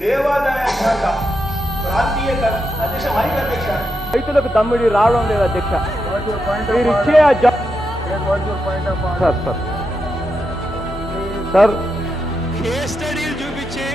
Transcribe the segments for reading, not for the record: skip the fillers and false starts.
దేవాదాయ శాఖ ప్రాంతీయ అధ్యక్ష మైక్ అధ్యక్ష రైతులకు దమ్మిడి రావడం లేదు అధ్యక్ష. మీరు ఇచ్చే సార్ కేస్ స్టడీలు చూపించి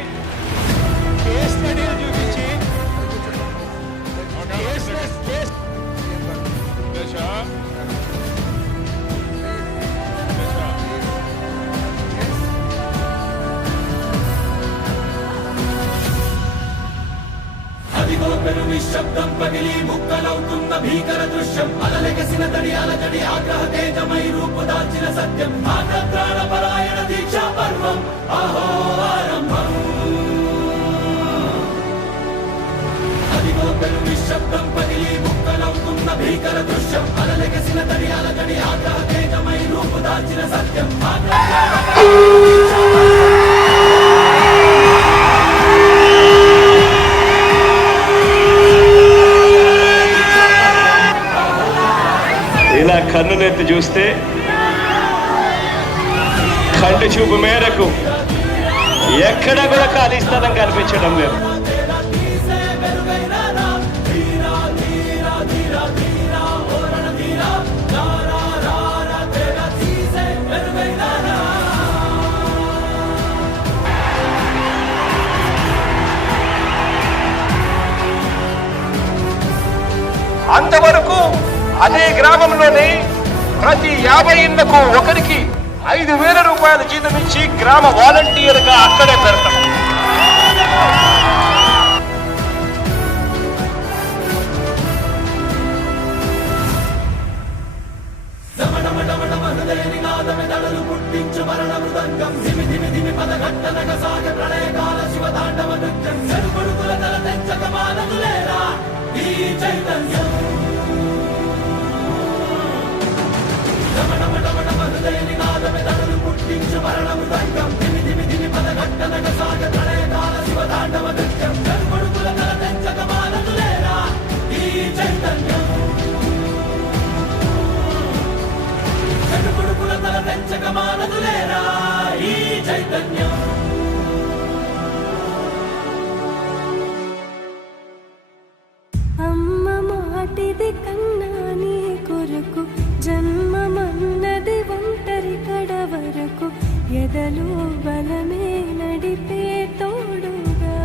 అదిగో పెను నిశ్శబ్దం పగిలి ముక్కలవుతున్న భీకర దృశ్యం అలలెగసిన తడి ఆగ్రహ తేజమై రూపు దాల్చిన సత్యం ఆగ్రహ పరాయణ దీక్షా పర్వం అహో ఆరంభం. అదిగో పెను నిశ్శబ్దం పగిలి ముక్కలవుతున్న భీకర దృశ్యం అలలెగసిన తడి ఆగ్రహ తేజమై రూపు దాల్చిన సత్యం ఇలా కన్నునెత్తి చూస్తే కంటి చూపు మేరకు ఎక్కడ కూడా ఖాళీ స్థలం కనిపించడం లేదు. అంతవరకు అదే గ్రామంలోనే ప్రతి 50 ఇళ్లకు ఒకరికి 5,000 రూపాయల జీతం ఇచ్చి గ్రామ వాలంటీర్గా అక్కడే పెడతాం. అమ్మ మాటిది కన్నా నీ కొరకు జన్మమన్నది ఒంటరి కడ వరకు ఎదలు బలమే నడిపే తోడుగా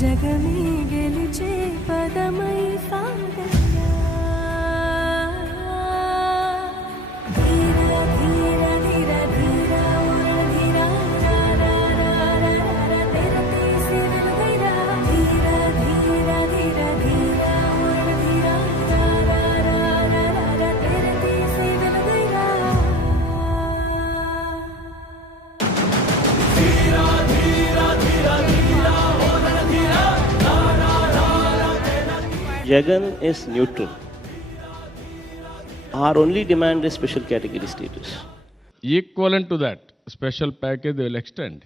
జగమే గెలిచే పదమై సాగగా ధీర ధీర ధీర ధీర ఉర ధీర రా రా రా రా తెర తీసి వెలుగైరా ధీర ధీర ధీర ధీర ఉర ధీర రా రా రా రా తెర తీసి వెలుగైరా Jagan is neutral. Our only demand is special category status. Equivalent to that special package they will extend.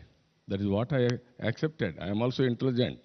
That is what I accepted. I am also intelligent.